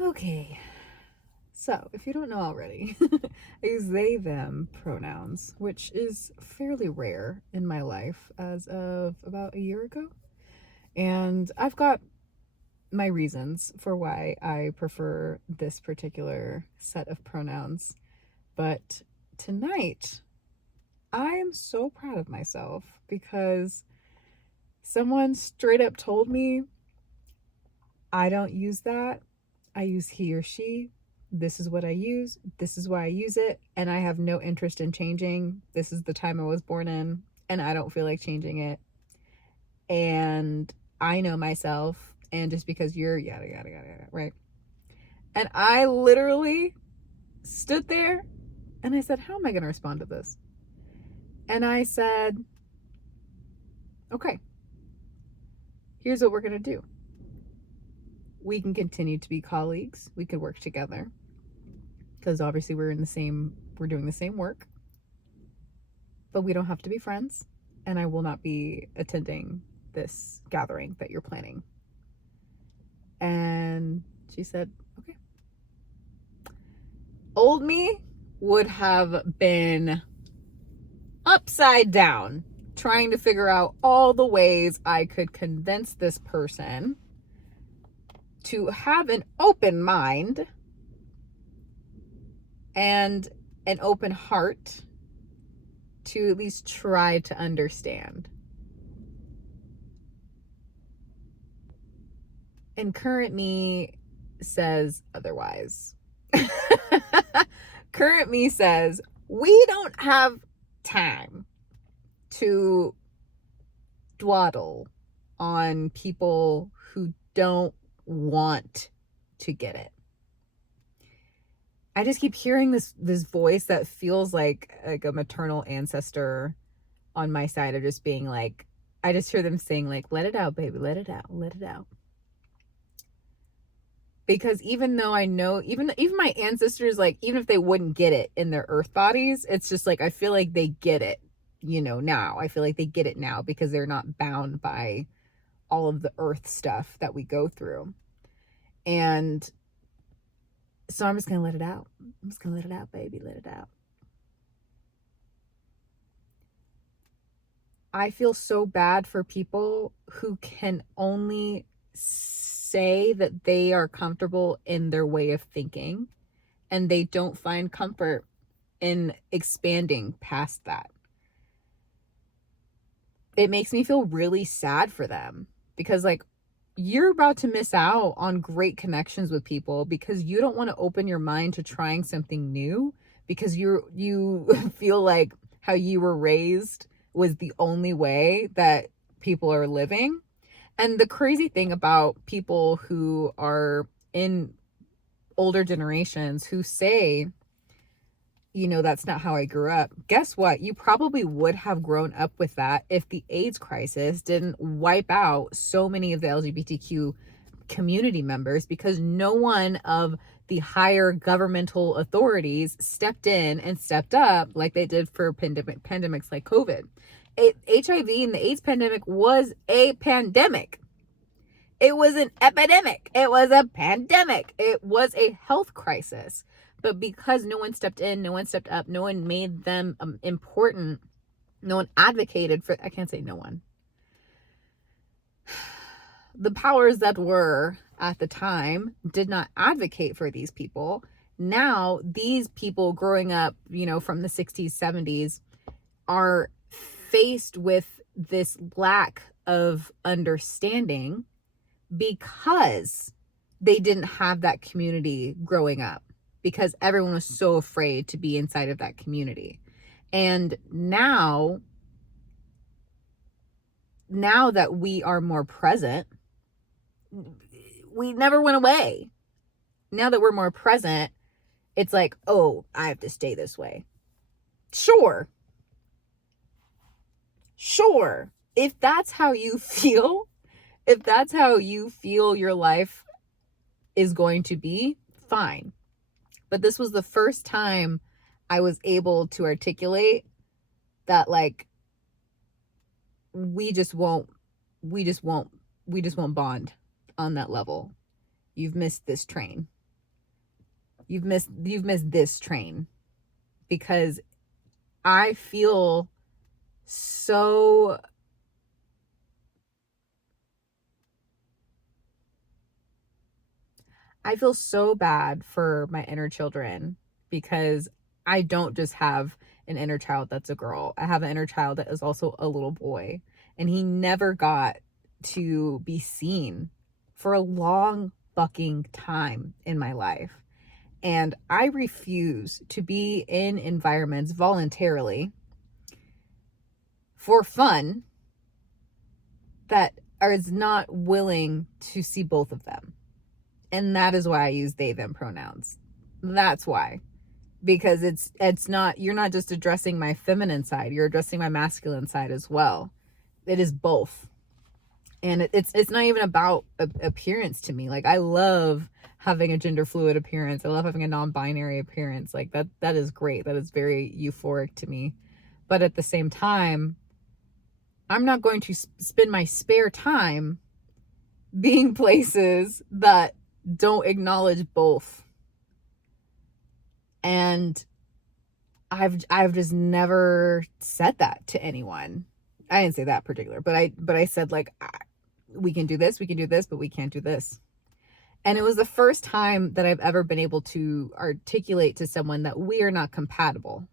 Okay, so if you don't know already, I use they, them pronouns, which is fairly rare in my life as of about a year ago. And I've got my reasons for why I prefer this particular set of pronouns. But tonight, I am so proud of myself because someone straight up told me I don't use that. I use he or she. This is what I use. This is why I use it. And I have no interest in changing. This is the time I was born in. And I don't feel like changing it. And I know myself. And just because you're yada, yada, yada, yada, right? And I literally stood there and I said, how am I going to respond to this? And I said, okay, here's what we're going to do. We can continue to be colleagues. We could work together because obviously we're doing the same work, but we don't have to be friends. And I will not be attending this gathering that you're planning. And she said, okay. Old me would have been upside down trying to figure out all the ways I could convince this person to have an open mind and an open heart to at least try to understand. And current me says otherwise. Current me says, we don't have time to dawdle on people who don't want to get it. I just keep hearing this voice that feels like a maternal ancestor on my side of just being like, I just hear them saying like, let it out, baby, let it out, let it out. Because even though I know, even my ancestors, like, even if they wouldn't get it in their earth bodies, it's just like, I feel like they get it, now. I feel like they get it now because they're not bound by all of the earth stuff that we go through. And so I'm just going to let it out. I'm just going to let it out, baby. Let it out. I feel so bad for people who can only say that they are comfortable in their way of thinking and they don't find comfort in expanding past that. It makes me feel really sad for them because, like, you're about to miss out on great connections with people because you don't want to open your mind to trying something new because you feel like how you were raised was the only way that people are living. And the crazy thing about people who are in older generations who say, that's not how I grew up. Guess what? You probably would have grown up with that if the AIDS crisis didn't wipe out so many of the LGBTQ community members because no one of the higher governmental authorities stepped in and stepped up like they did for pandemics like COVID. HIV and the AIDS pandemic was a pandemic. It was an epidemic. It was a pandemic. It was a health crisis. But because no one stepped in, no one stepped up, no one made them important, no one advocated for, I can't say no one. The powers that were at the time did not advocate for these people. Now, these people growing up, from the 60s, 70s are faced with this lack of understanding because they didn't have that community growing up, because everyone was so afraid to be inside of that community. And now that we are more present, we never went away. Now that we're more present, it's like, oh, I have to stay this way. Sure. If that's how you feel, if that's how you feel your life is going to be, fine. But this was the first time I was able to articulate that, like, we just won't bond on that level. You've missed this train. you've missed this train, because I feel so bad for my inner children, because I don't just have an inner child that's a girl. I have an inner child that is also a little boy, and he never got to be seen for a long fucking time in my life. And I refuse to be in environments voluntarily for fun that is not willing to see both of them. And that is why I use they, them pronouns. That's why. Because it's not, you're not just addressing my feminine side, you're addressing my masculine side as well. It is both. And it's not even about appearance to me. Like, I love having a gender fluid appearance. I love having a non-binary appearance. Like, that is great. That is very euphoric to me. But at the same time, I'm not going to spend my spare time being places that don't acknowledge both. And I've just never said that to anyone. I didn't say that particular, but I said, like, we can do this, but we can't do this. And it was the first time that I've ever been able to articulate to someone that we are not compatible.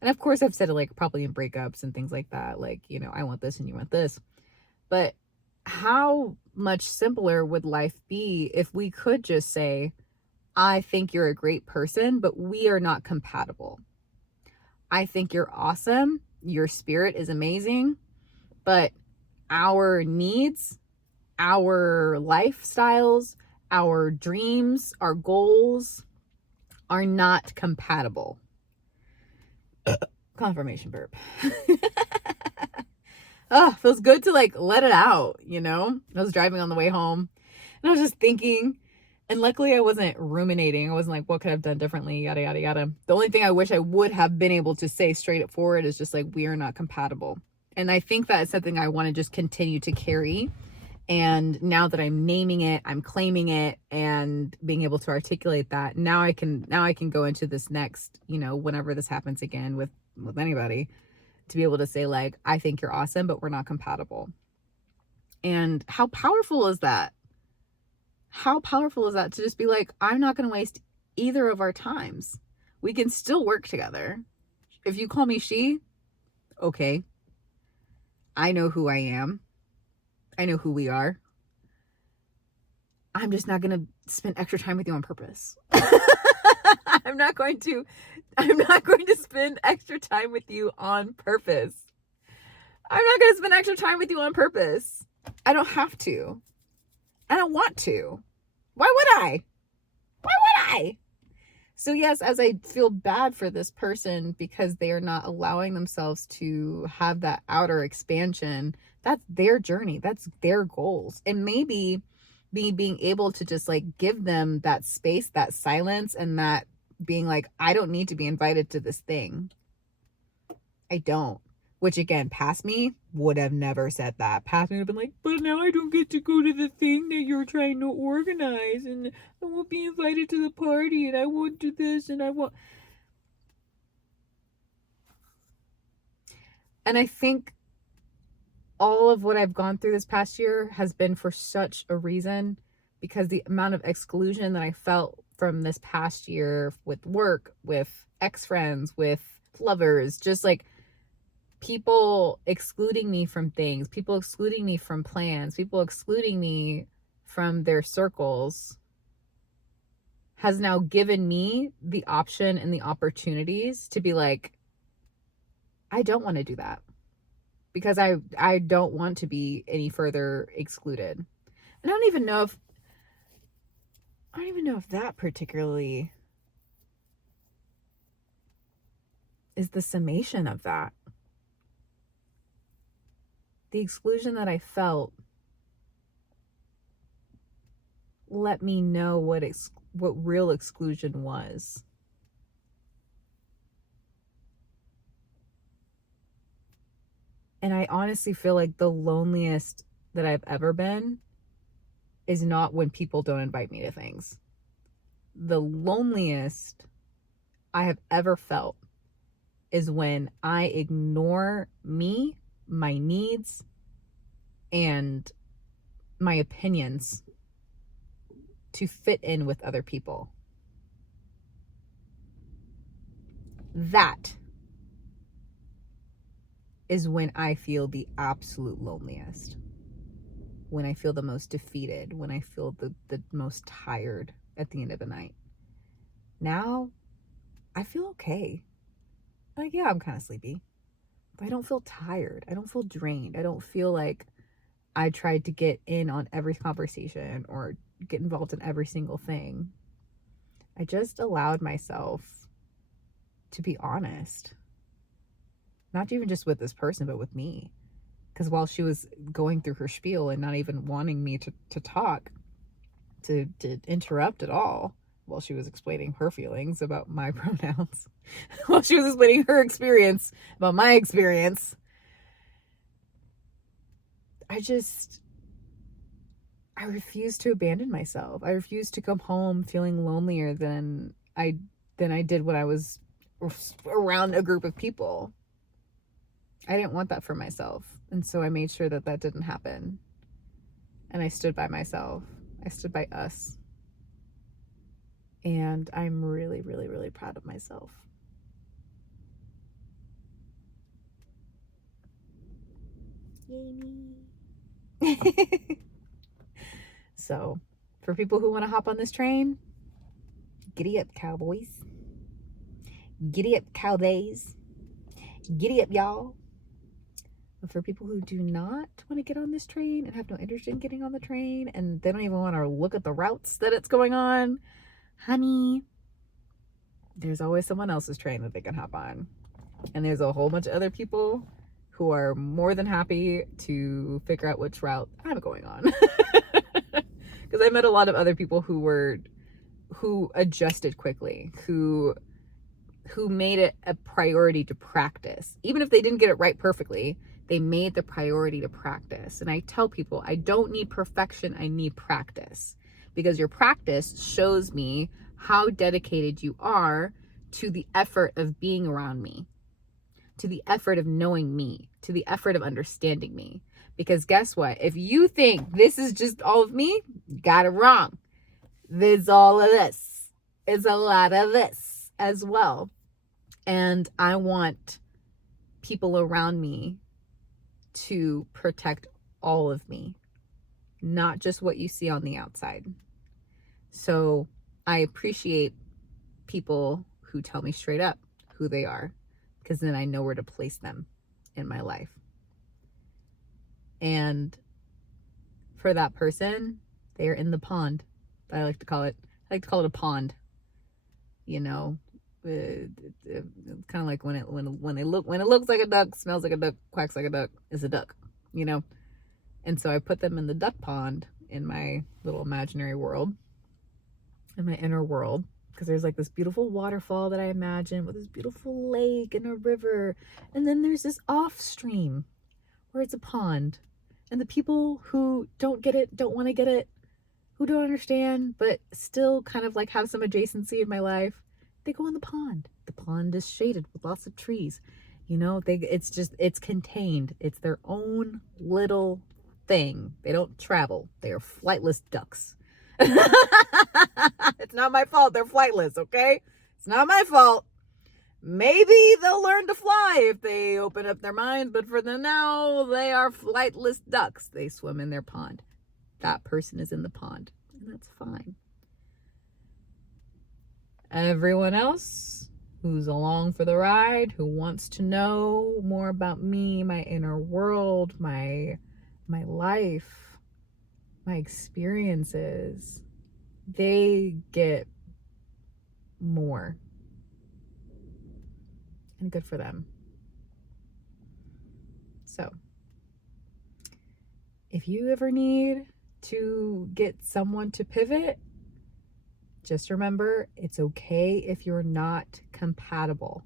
And of course I've said it, like, probably in breakups and things like that, like, you know, I want this and you want this. But how much simpler would life be if we could just say, I think you're a great person, but we are not compatible. I think you're awesome. Your spirit is amazing, but our needs, our lifestyles, our dreams, our goals are not compatible. Confirmation burp. Oh, feels good to, like, let it out, you know? I was driving on the way home and I was just thinking, and luckily I wasn't ruminating. I wasn't like, what could I have done differently? Yada, yada, yada. The only thing I wish I would have been able to say straight forward is just like, we are not compatible. And I think that is something I want to just continue to carry. And now that I'm naming it, I'm claiming it, and being able to articulate that, now I can go into this next, you know, whenever this happens again with anybody, to be able to say, like, I think you're awesome, but we're not compatible. And how powerful is that? How powerful is that to just be like, I'm not going to waste either of our times. We can still work together. If you call me she, okay. I know who I am. I know who we are. I'm just not going to spend extra time with you on purpose. I'm not going to spend extra time with you on purpose. I'm not going to spend extra time with you on purpose. I don't have to. I don't want to. Why would I? Why would I? So yes, as I feel bad for this person because they are not allowing themselves to have that outer expansion, that's their journey. That's their goals. And maybe me being able to just, like, give them that space, that silence, and that being like, I don't need to be invited to this thing. I don't. Which, again, past me would have never said that. Past me would have been like, but now I don't get to go to the thing that you're trying to organize, and I won't be invited to the party, and I won't do this, and I won't. And I think all of what I've gone through this past year has been for such a reason, because the amount of exclusion that I felt from this past year with work, with ex-friends, with lovers, just like people excluding me from things, people excluding me from plans, people excluding me from their circles, has now given me the option and the opportunities to be like, I don't want to do that, because I don't want to be any further excluded. And I don't even know if that particularly is the summation of that. The exclusion that I felt let me know what real exclusion was. And I honestly feel like the loneliest that I've ever been is not when people don't invite me to things. the loneliest I have ever felt is when I ignore me, my needs, and my opinions to fit in with other people. That is when I feel the absolute loneliest. When I feel the most defeated, when I feel the most tired at the end of the night. Now, I feel okay. Like, yeah, I'm kind of sleepy, but I don't feel tired. I don't feel drained. I don't feel like I tried to get in on every conversation or get involved in every single thing. I just allowed myself to be honest. Not even just with this person, but with me. Because while she was going through her spiel and not even wanting me to talk, to interrupt at all, while she was explaining her feelings about my pronouns, while she was explaining her experience about my experience, I refused to abandon myself. I refused to come home feeling lonelier than I did when I was around a group of people. I didn't want that for myself. And so I made sure that that didn't happen. And I stood by myself. I stood by us. And I'm really, really, really proud of myself. Yay me. So, for people who want to hop on this train, giddy up, cowboys. Giddy up, cowdays. Giddy up, y'all. But for people who do not want to get on this train and have no interest in getting on the train, and they don't even want to look at the routes that it's going on, honey, there's always someone else's train that they can hop on. And there's a whole bunch of other people who are more than happy to figure out which route I'm going on. Because I met a lot of other people who adjusted quickly, who made it a priority to practice. Even if they didn't get it right perfectly, they made the priority to practice. And I tell people, I don't need perfection, I need practice. Because your practice shows me how dedicated you are to the effort of being around me, to the effort of knowing me, to the effort of understanding me. Because guess what? If you think this is just all of me, you got it wrong. There's all of this. It's a lot of this as well. And I want people around me to protect all of me, not just what you see on the outside. So I appreciate people who tell me straight up who they are, because then I know where to place them in my life. And for that person, they are in the pond. I like to call it a pond. You know, it's kind of like when it looks like a duck, smells like a duck, quacks like a duck, is a duck, you know. And so I put them in the duck pond in my little imaginary world, in my inner world, because there's like this beautiful waterfall that I imagine with this beautiful lake and a river, and then there's this off stream where it's a pond, and the people who don't get it, don't want to get it, who don't understand, but still kind of like have some adjacency in my life, they go in the pond. The pond is shaded with lots of trees. You know, it's contained. It's their own little thing. They don't travel. They are flightless ducks. It's not my fault. They're flightless, okay? It's not my fault. Maybe they'll learn to fly if they open up their minds, but for the now, they are flightless ducks. They swim in their pond. That person is in the pond, and that's fine. Everyone else who's along for the ride, who wants to know more about me, my inner world, my life, my experiences, they get more. And good for them. So, if you ever need to get someone to pivot, just remember, it's okay if you're not compatible.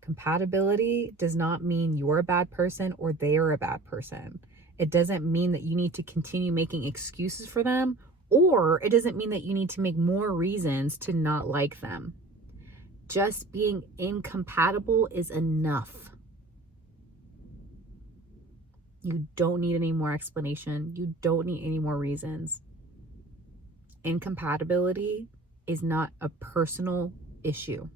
Compatibility does not mean you're a bad person or they're a bad person. It doesn't mean that you need to continue making excuses for them Or it doesn't mean that you need to make more reasons to not like them. Just being incompatible is enough. You don't need any more explanation. You don't need any more reasons. Incompatibility is not a personal issue.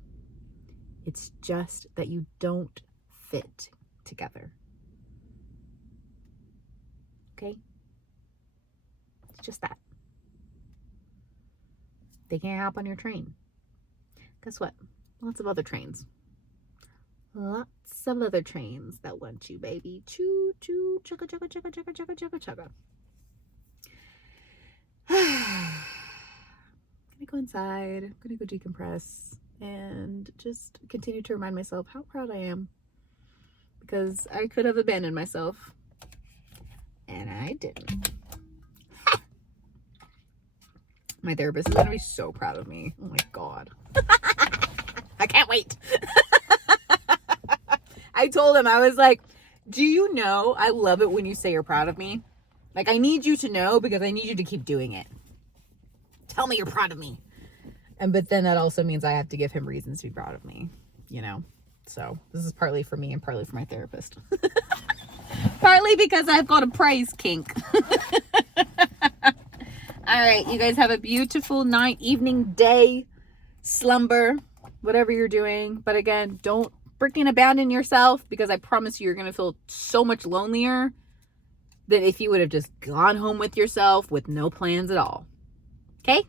It's just that you don't fit together. Okay? It's just that. They can't hop on your train. Guess what? Lots of other trains. Lots of other trains that want you, baby. Choo, choo, chugga, chugga, chugga, chugga, chugga, chugga, chugga. I'm gonna go inside. I'm gonna go decompress and just continue to remind myself how proud I am, because I could have abandoned myself and I didn't. My therapist is gonna be so proud of me. Oh my God. I can't wait. I told him, I was like, do you know I love it when you say you're proud of me? Like, I need you to know, because I need you to keep doing it. Tell me you're proud of me. But then that also means I have to give him reasons to be proud of me, you know? So this is partly for me and partly for my therapist. Partly because I've got a praise kink. All right, you guys have a beautiful night, evening, day, slumber, whatever you're doing. But again, don't freaking abandon yourself, because I promise you're going to feel so much lonelier than if you would have just gone home with yourself with no plans at all. Okay?